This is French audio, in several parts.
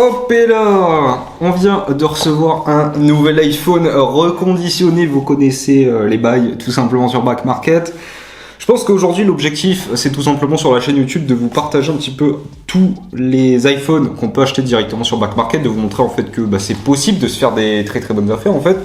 Hop et là, on vient de recevoir un nouvel iPhone reconditionné. Vous connaissez les bails tout simplement sur Back Market. Je pense qu'aujourd'hui l'objectif c'est tout simplement sur la chaîne YouTube de vous partager un petit peu tous les iPhones qu'on peut acheter directement sur Back Market, de vous montrer en fait que c'est possible de se faire des très très bonnes affaires en fait.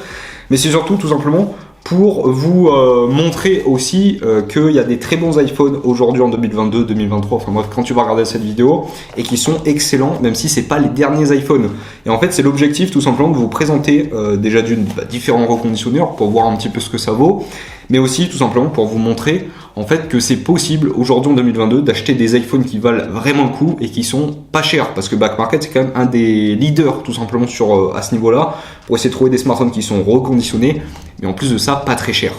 Mais c'est surtout tout simplement pour vous montrer aussi qu'il y a des très bons iPhones aujourd'hui en 2022, 2023, enfin bref, quand tu vas regarder cette vidéo, et qui sont excellents, même si c'est pas les derniers iPhones. Et en fait, c'est l'objectif tout simplement de vous présenter déjà différents reconditionneurs pour voir un petit peu ce que ça vaut, mais aussi tout simplement pour vous montrer en fait que c'est possible aujourd'hui en 2022 d'acheter des iPhones qui valent vraiment le coup et qui sont pas chers, parce que Back Market c'est quand même un des leaders tout simplement sur à ce niveau-là pour essayer de trouver des smartphones qui sont reconditionnés, mais en plus de ça pas très chers.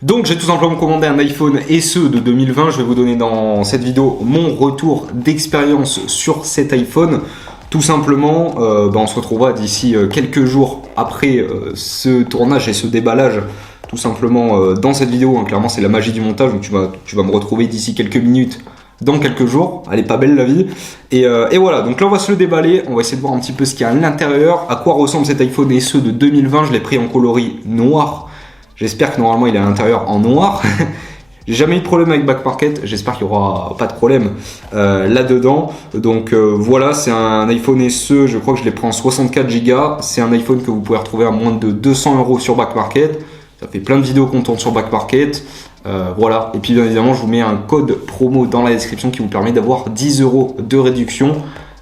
Donc j'ai tout simplement commandé un iPhone SE de 2020. Je vais vous donner dans cette vidéo mon retour d'expérience sur cet iPhone. Tout simplement, on se retrouvera d'ici quelques jours après ce tournage et ce déballage. Tout simplement dans cette vidéo, clairement c'est la magie du montage, donc tu vas me retrouver d'ici quelques minutes, dans quelques jours. Elle est pas belle la vie. Et voilà, donc là on va se le déballer, on va essayer de voir un petit peu ce qu'il y a à l'intérieur, à quoi ressemble cet iPhone SE de 2020. Je l'ai pris en coloris noir, j'espère que normalement il est à l'intérieur en noir. J'ai jamais eu de problème avec Back Market, j'espère qu'il n'y aura pas de problème là-dedans. Donc voilà, c'est un iPhone SE, je crois que je l'ai pris en 64 Go. C'est un iPhone que vous pouvez retrouver à moins de 200 € sur Back Market. Ça fait plein de vidéos qu'on tourne sur Back Market. Voilà, et puis bien évidemment, je vous mets un code promo dans la description qui vous permet d'avoir 10 € de réduction.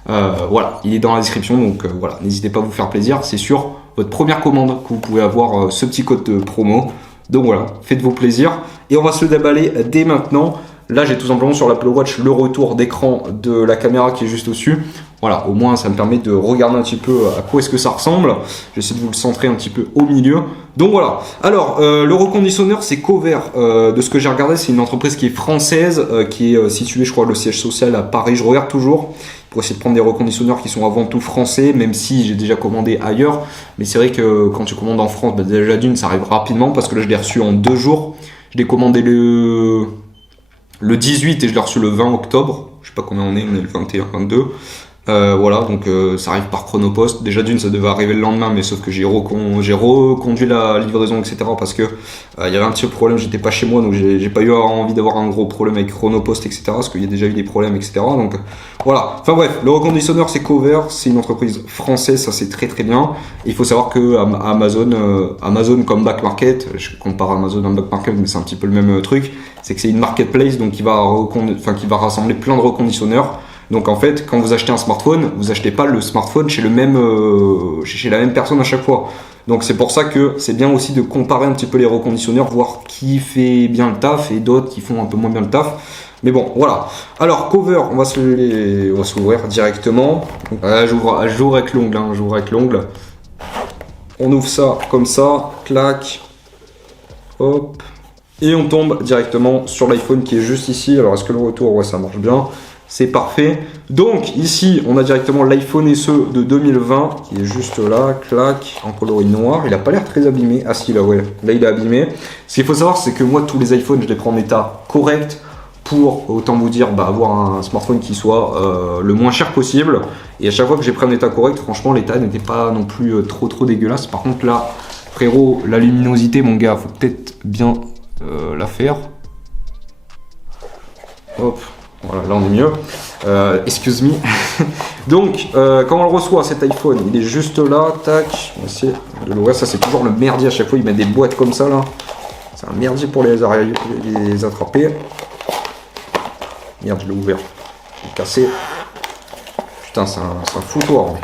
Voilà, il est dans la description, donc voilà, n'hésitez pas à vous faire plaisir. C'est sur votre première commande que vous pouvez avoir ce petit code de promo. Donc voilà, faites-vous plaisir. Et on va se le déballer dès maintenant. Là, j'ai tout simplement sur l'Apple Watch le retour d'écran de la caméra qui est juste au-dessus. Voilà, au moins ça me permet de regarder un petit peu à quoi est-ce que ça ressemble. J'essaie de vous le centrer un petit peu au milieu. Donc voilà. Alors, le reconditionneur, c'est Cover. De ce que j'ai regardé, c'est une entreprise qui est française, qui est située, je crois, le siège social à Paris. Je regarde toujours pour essayer de prendre des reconditionneurs qui sont avant tout français, même si j'ai déjà commandé ailleurs. Mais c'est vrai que quand tu commandes en France, déjà d'une, ça arrive rapidement parce que là, je l'ai reçu en 2 jours. Je l'ai commandé le 18 et je l'ai reçu le 20 octobre. Je sais pas combien on est le 21, 22. Voilà, donc ça arrive par Chronopost. Déjà d'une, ça devait arriver le lendemain, mais sauf que j'ai reconduit la livraison, etc. parce que il y avait un petit problème, j'étais pas chez moi, donc j'ai pas eu envie d'avoir un gros problème avec Chronopost, etc. parce qu'il y a déjà eu des problèmes, etc. Donc voilà. Enfin bref, le reconditionneur c'est Cover, c'est une entreprise française, ça c'est très très bien. Et il faut savoir que Amazon comme Back Market, je compare Amazon à Back Market, mais c'est un petit peu le même truc, c'est que c'est une marketplace, donc qui va rassembler plein de reconditionneurs. Donc en fait, quand vous achetez un smartphone, vous achetez pas le smartphone chez la même personne à chaque fois. Donc c'est pour ça que c'est bien aussi de comparer un petit peu les reconditionneurs, voir qui fait bien le taf et d'autres qui font un peu moins bien le taf. Mais bon, voilà. Alors Cover, on va s'ouvrir directement. J'ouvre avec l'ongle, j'ouvre avec l'ongle. On ouvre ça comme ça, clac, hop, et on tombe directement sur l'iPhone qui est juste ici. Alors est-ce que le retour, ouais, ça marche bien? C'est parfait. Donc ici on a directement l'iPhone SE de 2020 qui est juste là, clac, en coloris noir. Il a pas l'air très abîmé. Ah si, là ouais, là il est abîmé. Ce qu'il faut savoir, c'est que moi tous les iPhones je les prends en état correct pour, autant vous dire, avoir un smartphone qui soit le moins cher possible. Et à chaque fois que j'ai pris en état correct, franchement l'état n'était pas non plus trop dégueulasse. Par contre là, frérot, la luminosité mon gars, faut peut-être bien la faire. Hop. Voilà, là on est mieux. Excuse me. Donc, quand on le reçoit, cet iPhone, il est juste là, tac. On va essayer de l'ouvrir. Ça, c'est toujours le merdier à chaque fois. Ils mettent des boîtes comme ça, là. C'est un merdier pour les attraper. Merde, je l'ai ouvert. Je l'ai cassé. Putain, c'est un foutoir.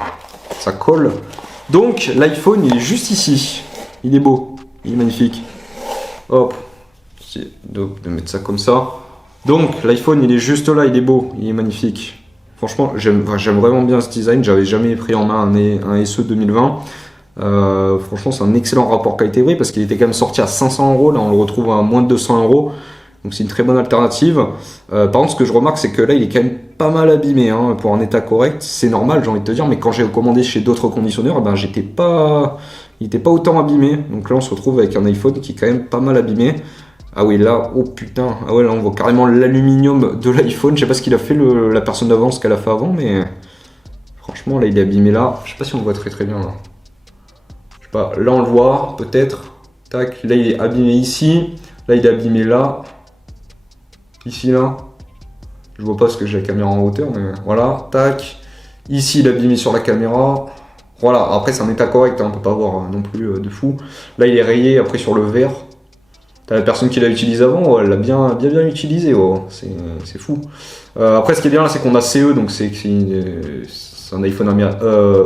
Ça colle. Donc, l'iPhone, il est juste ici. Il est beau. Il est magnifique. Hop. J'essaie de mettre ça comme ça. Donc l'iPhone il est juste là, il est beau, il est magnifique. Franchement j'aime vraiment bien ce design, j'avais jamais pris en main un SE 2020. Franchement c'est un excellent rapport qualité-prix parce qu'il était quand même sorti à 500 €, là on le retrouve à moins de 200 €. Donc c'est une très bonne alternative. Par contre ce que je remarque c'est que là il est quand même pas mal abîmé pour un état correct. C'est normal j'ai envie de te dire, mais quand j'ai commandé chez d'autres conditionneurs, il n'était pas autant abîmé. Donc là on se retrouve avec un iPhone qui est quand même pas mal abîmé. Ah oui, là, oh putain, ah ouais, là on voit carrément l'aluminium de l'iPhone. Je sais pas ce qu'il a fait la personne d'avant, ce qu'elle a fait avant, mais Franchement, là, il est abîmé là. Je sais pas si on le voit très très bien là. Je sais pas, là on le voit peut-être. Tac, là il est abîmé ici. Là il est abîmé là. Ici là. Je vois pas parce que j'ai la caméra en hauteur, mais voilà. Tac. Ici il est abîmé sur la caméra. Voilà, après c'est un état correct, hein, on peut pas voir non plus de fou. Là il est rayé après sur le verre. T'as la personne qui l'a utilisé avant, elle l'a bien utilisé, oh. C'est fou. Après ce qui est bien là c'est qu'on a CE, donc c'est un iPhone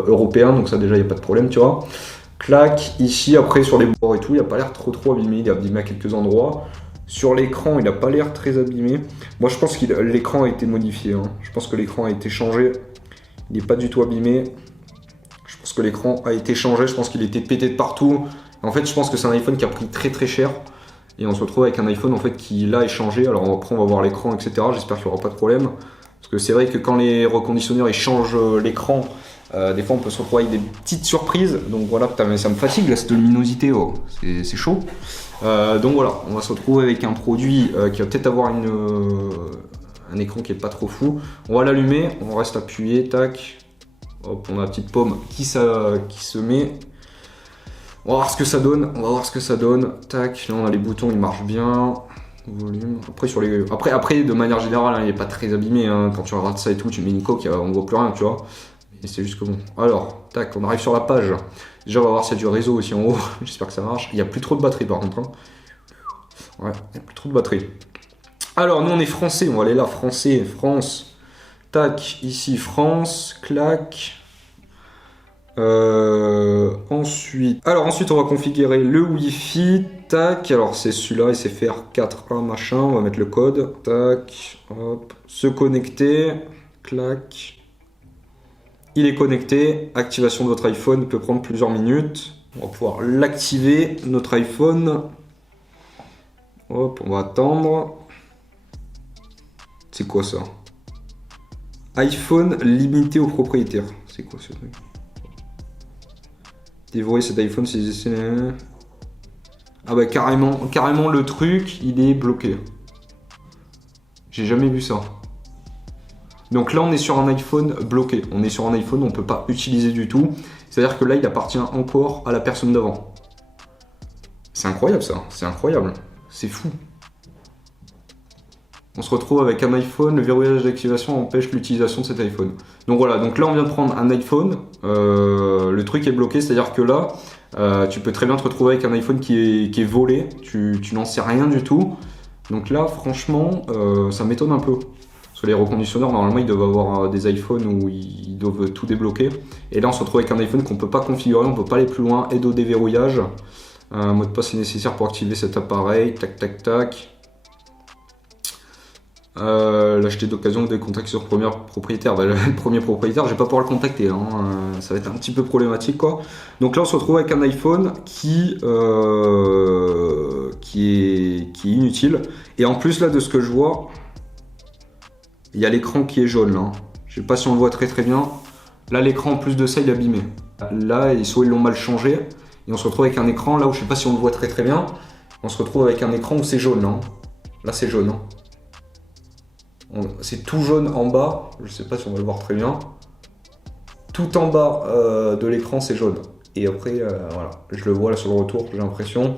européen, donc ça déjà il n'y a pas de problème, tu vois. Clac, ici après sur les bords et tout, il n'a pas l'air trop abîmé, il est abîmé à quelques endroits. Sur l'écran, il n'a pas l'air très abîmé. Moi je pense que l'écran a été modifié, hein. Je pense que l'écran a été changé. Il n'est pas du tout abîmé. Je pense que l'écran a été changé, je pense qu'il était pété de partout. En fait je pense que c'est un iPhone qui a pris très cher. Et on se retrouve avec un iPhone en fait qui là est changé. Alors après on va voir l'écran, etc. J'espère qu'il n'y aura pas de problème. Parce que c'est vrai que quand les reconditionneurs ils changent l'écran, des fois on peut se retrouver avec des petites surprises. Donc voilà, putain, mais ça me fatigue là, cette luminosité, oh. C'est chaud. Donc voilà, on va se retrouver avec un produit qui va peut-être avoir un écran qui est pas trop fou. On va l'allumer, on reste appuyé, tac. Hop, on a la petite pomme qui se met. On va voir ce que ça donne, Tac, là on a les boutons, ils marchent bien. Volume. Après, de manière générale, hein, il n'est pas très abîmé. Hein. Quand tu regardes ça et tout, tu mets une coque, on ne voit plus rien, tu vois. Mais c'est juste que bon. Alors, tac, on arrive sur la page. Déjà, on va voir s'il y a du réseau aussi en haut. J'espère que ça marche. Il n'y a plus trop de batterie par contre. Hein. Ouais, il n'y a plus trop de batterie. Alors, nous on est français, on va aller là, français, France. Tac, ici France, clac. Ensuite, on va configurer le Wi-Fi. Tac, alors c'est celui-là, SFR 4A machin. On va mettre le code. Tac, hop, se connecter. Clac. Il est connecté. Activation de votre iPhone peut prendre plusieurs minutes. On va pouvoir l'activer, notre iPhone. Hop, on va attendre. C'est quoi ça? iPhone limité aux propriétaires. C'est quoi ce truc? Dévorer cet iPhone, c'est... Ah bah carrément le truc, il est bloqué. J'ai jamais vu ça. Donc là, on est sur un iPhone bloqué. On est sur un iPhone, on peut pas utiliser du tout. C'est-à-dire que là, il appartient encore à la personne d'avant. C'est incroyable ça, c'est incroyable. C'est fou. On se retrouve avec un iPhone, le verrouillage d'activation empêche l'utilisation de cet iPhone. Donc voilà, donc là on vient de prendre un iPhone, le truc est bloqué, c'est-à-dire que là, tu peux très bien te retrouver avec un iPhone qui est volé, tu n'en sais rien du tout. Donc là, franchement, ça m'étonne un peu. Parce que les reconditionneurs, normalement, ils doivent avoir des iPhones où ils doivent tout débloquer. Et là, on se retrouve avec un iPhone qu'on ne peut pas configurer, on ne peut pas aller plus loin, aide au déverrouillage. Un mot de passe est nécessaire pour activer cet appareil, tac. L'acheter d'occasion des contacts sur le premier propriétaire. Bah, le premier propriétaire, je vais pas pouvoir le contacter. Hein. Ça va être un petit peu problématique, quoi. Donc là, on se retrouve avec un iPhone qui est inutile. Et en plus, là, de ce que je vois, il y a l'écran qui est jaune. Là. Je sais pas si on le voit très bien. Là, l'écran, en plus de ça, il est abîmé. Là, soit ils l'ont mal changé. Et on se retrouve avec un écran, là où je sais pas si on le voit très bien. On se retrouve avec un écran où c'est jaune. Là, là c'est jaune. Hein. C'est tout jaune en bas, je sais pas si on va le voir très bien. Tout en bas de l'écran c'est jaune. Et après, voilà, je le vois là sur le retour, j'ai l'impression.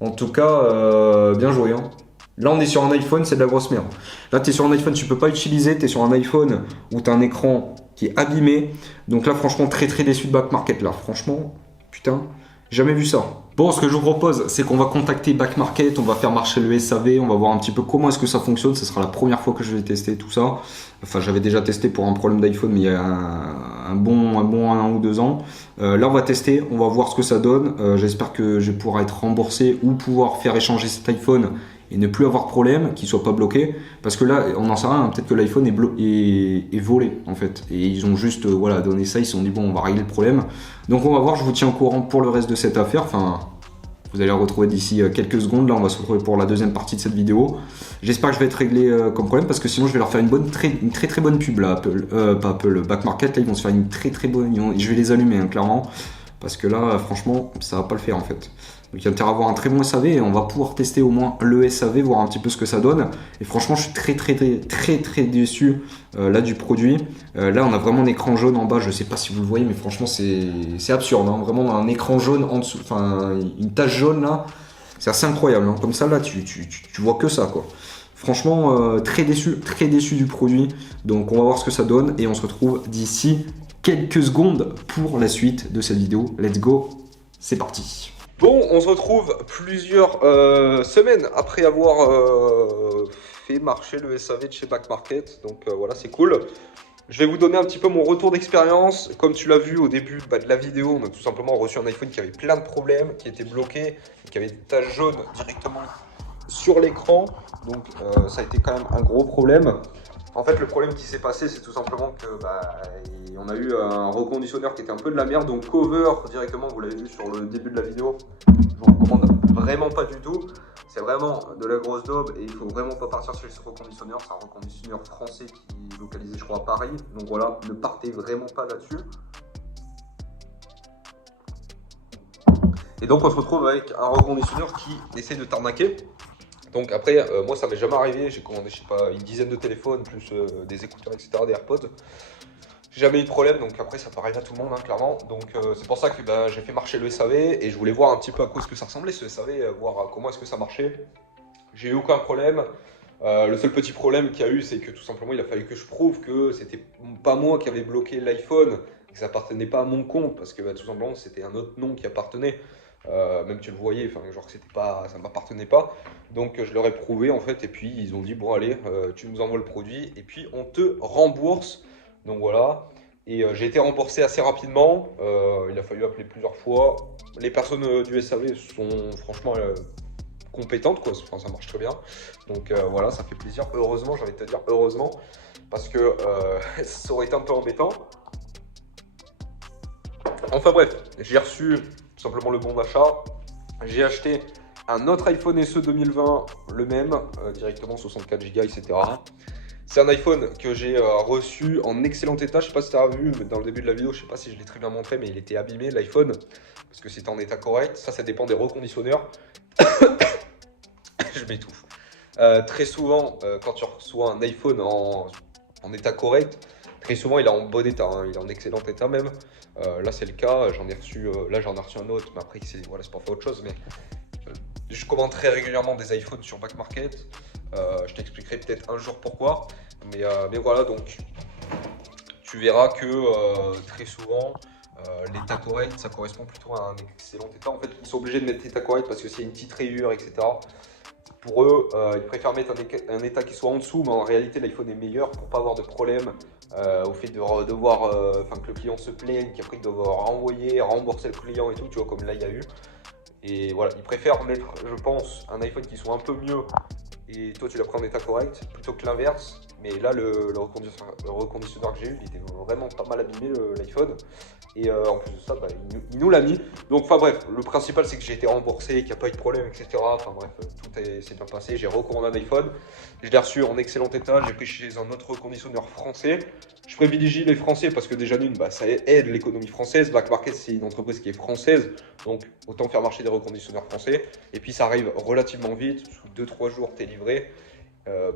En tout cas, bien joué. Hein. Là on est sur un iPhone, c'est de la grosse merde. Là tu es sur un iPhone, tu peux pas utiliser, tu es sur un iPhone où tu as un écran qui est abîmé. Donc là franchement très déçu de Back Market là. Franchement, putain, jamais vu ça. Bon, ce que je vous propose, c'est qu'on va contacter Back Market, on va faire marcher le SAV, on va voir un petit peu comment est-ce que ça fonctionne. Ce sera la première fois que je vais tester tout ça. Enfin, j'avais déjà testé pour un problème d'iPhone, mais il y a un bon 1 ou 2 ans. Là, on va tester, on va voir ce que ça donne. J'espère que je pourrai être remboursé ou pouvoir faire échanger cet iPhone et ne plus avoir de problème, qu'il soit pas bloqué. Parce que là, on n'en sait rien, peut-être que l'iPhone est volé, en fait. Et ils ont juste voilà, donné ça, ils se sont dit, bon, on va régler le problème. Donc on va voir, je vous tiens au courant pour le reste de cette affaire. Enfin, vous allez le retrouver d'ici quelques secondes. Là, on va se retrouver pour la deuxième partie de cette vidéo. J'espère que je vais être réglé comme problème, parce que sinon, je vais leur faire une très bonne pub, là, Apple. Pas Apple, Back Market, là, ils vont se faire une très bonne... Je vais les allumer, hein, clairement. Parce que là, franchement, ça va pas le faire, en fait. Donc il y a intérêt à avoir un très bon SAV et on va pouvoir tester au moins le SAV, voir un petit peu ce que ça donne. Et franchement, je suis très déçu là du produit. Là, on a vraiment un écran jaune en bas. Je sais pas si vous le voyez, mais franchement, c'est absurde. Hein. Vraiment, on a un écran jaune en dessous, enfin une tache jaune là. C'est assez incroyable. Hein. Comme ça, là, tu vois que ça, quoi. Franchement, très déçu du produit. Donc, on va voir ce que ça donne et on se retrouve d'ici quelques secondes pour la suite de cette vidéo. Let's go, c'est parti. Bon, on se retrouve plusieurs semaines après avoir fait marcher le SAV de chez Back Market. Donc voilà, c'est cool. Je vais vous donner un petit peu mon retour d'expérience. Comme tu l'as vu au début de la vidéo, on a tout simplement reçu un iPhone qui avait plein de problèmes, qui était bloqué, qui avait des taches jaunes directement sur l'écran. Donc ça a été quand même un gros problème. En fait, le problème qui s'est passé, c'est tout simplement que on a eu un reconditionneur qui était un peu de la merde. Donc cover directement, vous l'avez vu sur le début de la vidéo, je vous recommande vraiment pas du tout. C'est vraiment de la grosse daube et il faut vraiment pas partir sur ce reconditionneur. C'est un reconditionneur français qui est localisé, je crois, à Paris. Donc voilà, ne partez vraiment pas là-dessus. Et donc on se retrouve avec un reconditionneur qui essaie de t'arnaquer. Donc après, moi ça m'est jamais arrivé, j'ai commandé je sais pas une dizaine de téléphones, plus des écouteurs, etc., des AirPods. J'ai jamais eu de problème, donc après ça peut arriver à tout le monde, hein, clairement. Donc c'est pour ça que j'ai fait marcher le SAV et je voulais voir un petit peu à quoi est-ce que ça ressemblait ce SAV, voir comment est-ce que ça marchait. J'ai eu aucun problème. Le seul petit problème qu'il y a eu, c'est que tout simplement il a fallu que je prouve que c'était pas moi qui avait bloqué l'iPhone, que ça appartenait pas à mon compte, parce que tout simplement c'était un autre nom qui appartenait. Même tu le voyais, enfin genre que c'était pas, ça m'appartenait pas. Donc je leur ai prouvé en fait, et puis ils ont dit bon allez, tu nous envoies le produit et puis on te rembourse. Donc voilà. Et j'ai été remboursé assez rapidement. Il a fallu appeler plusieurs fois. Les personnes du SAV sont franchement compétentes, quoi. Enfin, ça marche très bien. Donc voilà, ça fait plaisir. Heureusement, j'ai envie de te dire heureusement, parce que ça aurait été un peu embêtant. Enfin bref, j'ai reçu tout simplement le bon d'achat. J'ai acheté un autre iPhone SE 2020, le même, directement 64 Go, etc. C'est un iPhone que j'ai reçu en excellent état. Je sais pas si tu as vu, mais dans le début de la vidéo, je sais pas si je l'ai très bien montré, mais il était abîmé l'iPhone, parce que c'était en état correct. Ça dépend des reconditionneurs. Je m'étouffe. Très souvent, quand tu reçois un iPhone en état correct, très souvent il est en bon état, hein, il est en excellent état même. Là c'est le cas, j'en ai reçu un autre, mais après c'est pas fait autre chose. Mais je commande très régulièrement des iPhones sur Back Market. Je t'expliquerai peut-être un jour pourquoi. Mais voilà, donc tu verras que très souvent l'état correct, ça correspond plutôt à un excellent état. En fait, ils sont obligés de mettre l'état correct parce que s'il y a une petite rayure, etc. Pour eux, ils préfèrent mettre un état qui soit en dessous, mais en réalité l'iPhone est meilleur pour pas avoir de problème au fait de devoir, que le client se plaigne, qu'après il doit renvoyer, rembourser le client et tout, tu vois, comme là il y a eu. Et voilà, ils préfèrent mettre, je pense, un iPhone qui soit un peu mieux et toi tu l'as pris en état correct plutôt que l'inverse. Mais là, le reconditionneur que j'ai eu, il était vraiment pas mal abîmé, l'iPhone. Et en plus de ça, il nous l'a mis. Donc, enfin bref, le principal, c'est que j'ai été remboursé, qu'il n'y a pas eu de problème, etc. Enfin bref, tout s'est bien passé. J'ai recommandé un iPhone. Je l'ai reçu en excellent état. J'ai pris chez un autre reconditionneur français. Je privilégie les Français parce que déjà d'une, ça aide l'économie française. Back Market, c'est une entreprise qui est française. Donc, autant faire marcher des reconditionneurs français. Et puis, ça arrive relativement vite. Sous 2-3 jours, tu es livré.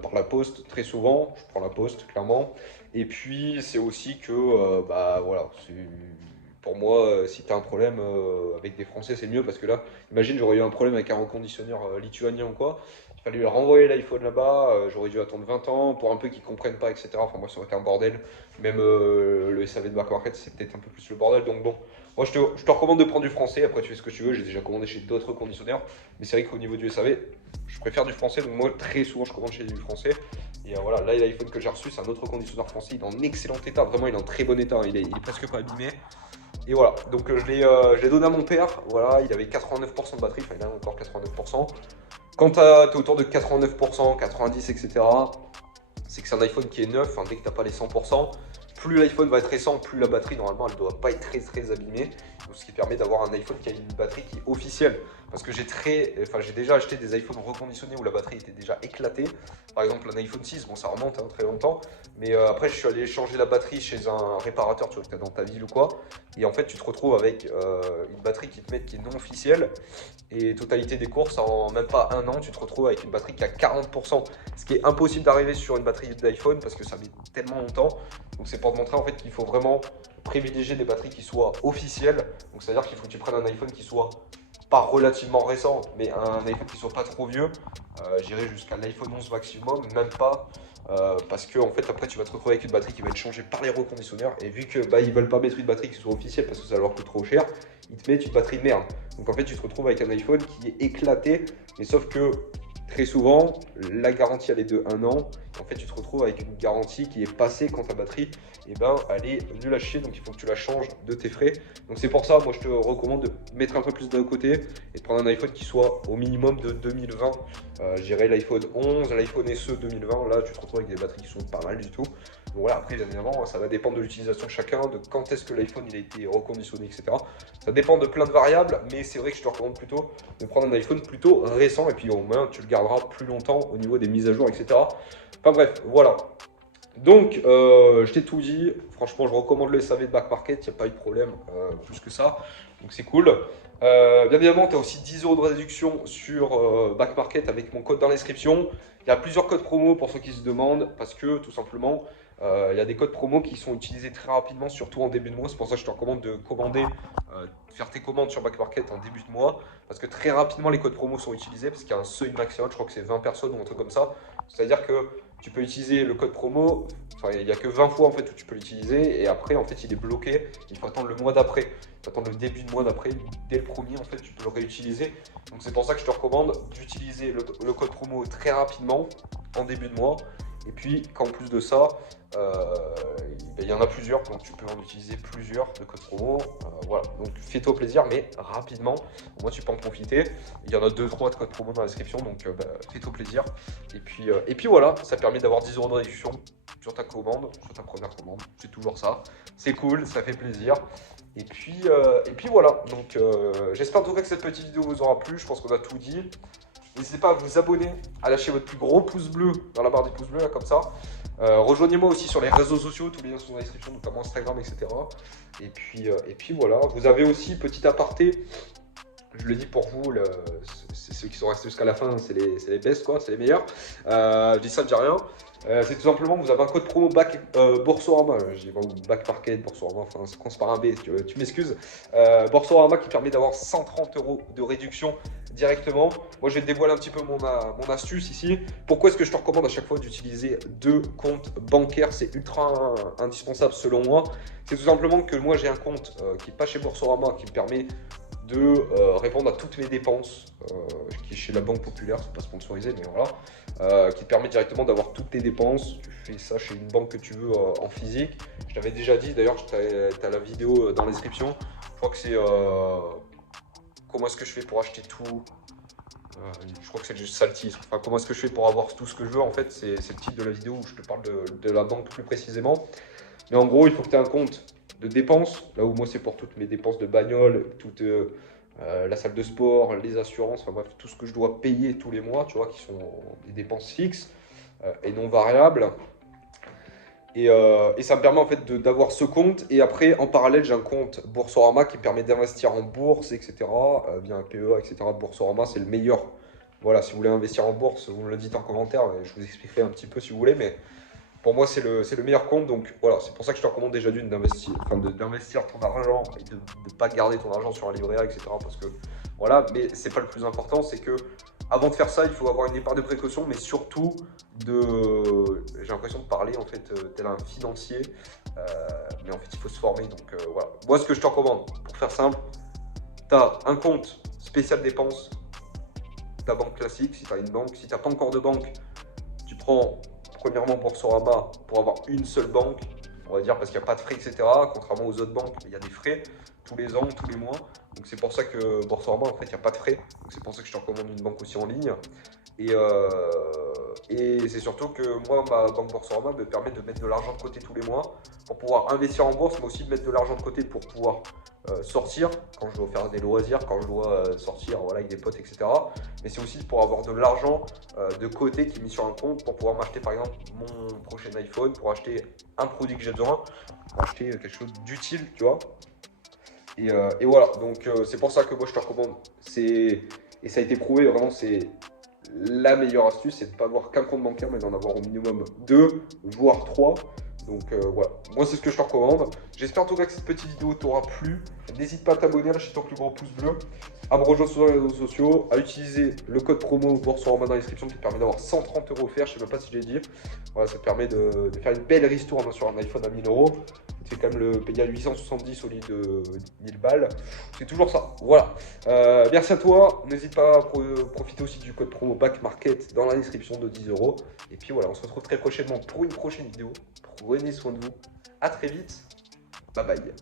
Par la poste très souvent, je prends la poste clairement. Et puis c'est aussi que voilà, pour moi si tu as un problème avec des Français c'est mieux, parce que là imagine j'aurais eu un problème avec un reconditionneur lituanien ou quoi, il fallait lui renvoyer l'iPhone là-bas, j'aurais dû attendre 20 ans pour un peu qu'ils comprennent pas, etc. Enfin moi ça aurait été un bordel, même le SAV de Back Market c'est peut-être un peu plus le bordel. Donc bon, moi je te recommande de prendre du français, après tu fais ce que tu veux. J'ai déjà commandé chez d'autres reconditionneurs, mais c'est vrai qu'au niveau du SAV je préfère du français, donc moi très souvent je commande chez du français. Et voilà, là l'iPhone que j'ai reçu c'est un autre reconditionneur français, il est en excellent état, vraiment il est en très bon état, il est presque pas abîmé. Et voilà, donc je l'ai donné à mon père, voilà, il avait 89% de batterie, enfin il a encore 89%. Quand tu es autour de 89%, 90%, etc., c'est que c'est un iPhone qui est neuf, dès que tu n'as pas les 100%, plus l'iPhone va être récent, plus la batterie normalement elle doit pas être très abîmée. ce qui permet d'avoir un iPhone qui a une batterie qui est officielle. Parce que j'ai déjà acheté des iPhones reconditionnés où la batterie était déjà éclatée. Par exemple, un iPhone 6, bon ça remonte très longtemps. Mais après, je suis allé changer la batterie chez un réparateur, tu vois, que tu as dans ta ville ou quoi. Et en fait, tu te retrouves avec une batterie qui est non officielle. Et totalité des courses, en même pas un an, tu te retrouves avec une batterie qui a 40%. Ce qui est impossible d'arriver sur une batterie d'iPhone parce que ça met tellement longtemps. Donc c'est pour te montrer en fait qu'il faut vraiment privilégier des batteries qui soient officielles. Donc c'est à dire qu'il faut que tu prennes un iPhone qui soit pas relativement récent, mais un iPhone qui soit pas trop vieux. J'irai jusqu'à l'iPhone 11 maximum, même pas. Parce que en fait après tu vas te retrouver avec une batterie qui va être changée par les reconditionneurs et vu que ils veulent pas mettre une batterie qui soit officielle parce que ça leur coûte trop cher, ils te mettent une batterie de merde. Donc en fait tu te retrouves avec un iPhone qui est éclaté, mais sauf que très souvent la garantie elle est de 1 an. En fait tu te retrouves avec une garantie qui est passée quand ta batterie elle est nulle à chier, donc il faut que tu la changes de tes frais. Donc c'est pour ça moi je te recommande de mettre un peu plus de côté et de prendre un iPhone qui soit au minimum de 2020. J'irai l'iPhone 11, l'iPhone SE 2020, là tu te retrouves avec des batteries qui sont pas mal du tout. Donc voilà, après bien évidemment ça va dépendre de l'utilisation de chacun, de quand est-ce que l'iPhone il a été reconditionné, etc. Ça dépend de plein de variables, mais c'est vrai que je te recommande plutôt de prendre un iPhone plutôt récent et puis au moins tu le garderas plus longtemps au niveau des mises à jour, etc. Enfin bref, voilà. Donc, je t'ai tout dit. Franchement, je recommande le SAV de Back Market. Il n'y a pas eu de problème plus que ça. Donc, c'est cool. Bien évidemment, tu as aussi 10 € de réduction sur Back Market avec mon code dans la description. Il y a plusieurs codes promo pour ceux qui se demandent parce que tout simplement, il y a des codes promo qui sont utilisés très rapidement, surtout en début de mois. C'est pour ça que je te recommande de faire tes commandes sur Back Market en début de mois parce que très rapidement, les codes promo sont utilisés parce qu'il y a un seuil maximum. Je crois que c'est 20 personnes ou un truc comme ça. C'est-à-dire que tu peux utiliser le code promo, il n'y a que 20 fois en fait où tu peux l'utiliser et après en fait il est bloqué, il faut attendre le mois d'après, il faut attendre le début de mois d'après, dès le premier en fait tu peux le réutiliser. Donc c'est pour ça que je te recommande d'utiliser le code promo très rapidement en début de mois. Et puis qu'en plus de ça, il y en a plusieurs, donc tu peux en utiliser plusieurs de codes promo. Voilà, donc fais-toi plaisir, mais rapidement, au moins tu peux en profiter. Il y en a 2-3 de codes promo dans la description, donc fais-toi plaisir. Et puis voilà, ça permet d'avoir 10 € de réduction sur ta commande, sur ta première commande. C'est toujours ça, c'est cool, ça fait plaisir. Et puis voilà, donc j'espère en tout cas que cette petite vidéo vous aura plu, je pense qu'on a tout dit. N'hésitez pas à vous abonner, à lâcher votre plus gros pouce bleu dans la barre des pouces bleus, là, comme ça. Rejoignez-moi aussi sur les réseaux sociaux, tous les liens sont dans la description, notamment Instagram, etc. Et puis voilà, vous avez aussi, petit aparté, je le dis pour vous, c'est ceux qui sont restés jusqu'à la fin, c'est les best, quoi, c'est les meilleurs. Je dis ça, je dis rien. C'est tout simplement, vous avez un code promo Boursorama, je dis Back Market, Boursorama, enfin ça commence par un B, tu m'excuses. Boursorama qui permet d'avoir 130 € de réduction directement. Moi je vais te dévoiler un petit peu mon astuce ici. Pourquoi est-ce que je te recommande à chaque fois d'utiliser 2 comptes bancaires? C'est ultra indispensable selon moi. C'est tout simplement que moi j'ai un compte qui n'est pas chez Boursorama, qui me permet de répondre à toutes mes dépenses, qui est chez la Banque Populaire, c'est pas sponsorisé, mais voilà, qui te permet directement d'avoir toutes tes dépenses. Tu fais ça chez une banque que tu veux en physique. Je t'avais déjà dit, d'ailleurs, tu as la vidéo dans la description. Je crois que c'est comment est-ce que je fais pour acheter tout. Je crois que c'est juste ça le titre. Enfin, comment est-ce que je fais pour avoir tout ce que je veux, en fait, c'est le titre de la vidéo où je te parle de la banque plus précisément. Mais en gros, il faut que tu aies un compte de dépenses, là où moi c'est pour toutes mes dépenses de bagnole, toute la salle de sport, les assurances, enfin bref, tout ce que je dois payer tous les mois, tu vois, qui sont des dépenses fixes et non variables. Et ça me permet en fait d'avoir ce compte. Et après, en parallèle, j'ai un compte Boursorama qui me permet d'investir en bourse, etc. Via un PEA, etc. Boursorama, c'est le meilleur. Voilà, si vous voulez investir en bourse, vous me le dites en commentaire. Je vous expliquerai un petit peu si vous voulez, mais pour moi, c'est le meilleur compte. Donc voilà, c'est pour ça que je te recommande déjà d'investir ton argent et de ne pas garder ton argent sur un livret A, etc. Parce que voilà, mais c'est pas le plus important, c'est que avant de faire ça, il faut avoir une épargne de précaution, mais surtout j'ai l'impression de parler en fait tel un financier, mais en fait il faut se former. Donc voilà, moi ce que je te recommande, pour faire simple, tu as un compte spécial dépenses, ta banque classique, si tu as une banque. Si tu n'as pas encore de banque, tu prends premièrement Boursorama pour avoir une seule banque, on va dire, parce qu'il n'y a pas de frais, etc. Contrairement aux autres banques, il y a des frais tous les ans, tous les mois. Donc c'est pour ça que Boursorama, en fait, il n'y a pas de frais. Donc c'est pour ça que je te recommande une banque aussi en ligne. Et Et c'est surtout que moi, ma banque Boursorama me permet de mettre de l'argent de côté tous les mois pour pouvoir investir en bourse, mais aussi de mettre de l'argent de côté pour pouvoir sortir quand je dois faire des loisirs, quand je dois sortir voilà, avec des potes, etc. Mais c'est aussi pour avoir de l'argent de côté qui est mis sur un compte pour pouvoir m'acheter par exemple mon prochain iPhone, pour acheter un produit que j'ai besoin, pour acheter quelque chose d'utile, tu vois. Et voilà, donc c'est pour ça que moi je te recommande. Et ça a été prouvé, vraiment, c'est la meilleure astuce, c'est de ne pas avoir qu'un compte bancaire, mais d'en avoir au minimum 2, voire 3. Donc voilà, moi c'est ce que je te recommande. J'espère en tout cas que cette petite vidéo t'aura plu. N'hésite pas à t'abonner, à lâcher ton plus gros pouce bleu, à me rejoindre sur les réseaux sociaux, à utiliser le code promo Boursorama dans la description qui te permet d'avoir 130 € offerts. Je sais même pas si je l'ai dit. Voilà, ça te permet de faire une belle ristourne sur un iPhone à 1000 €. Tu fais quand même le payer à 870 au lieu de 1000 balles. C'est toujours ça. Voilà. Merci à toi. N'hésite pas à profiter aussi du code promo Back Market dans la description de 10 €. Et puis voilà, on se retrouve très prochainement pour une prochaine vidéo. Prenez soin de vous. À très vite. Bye bye.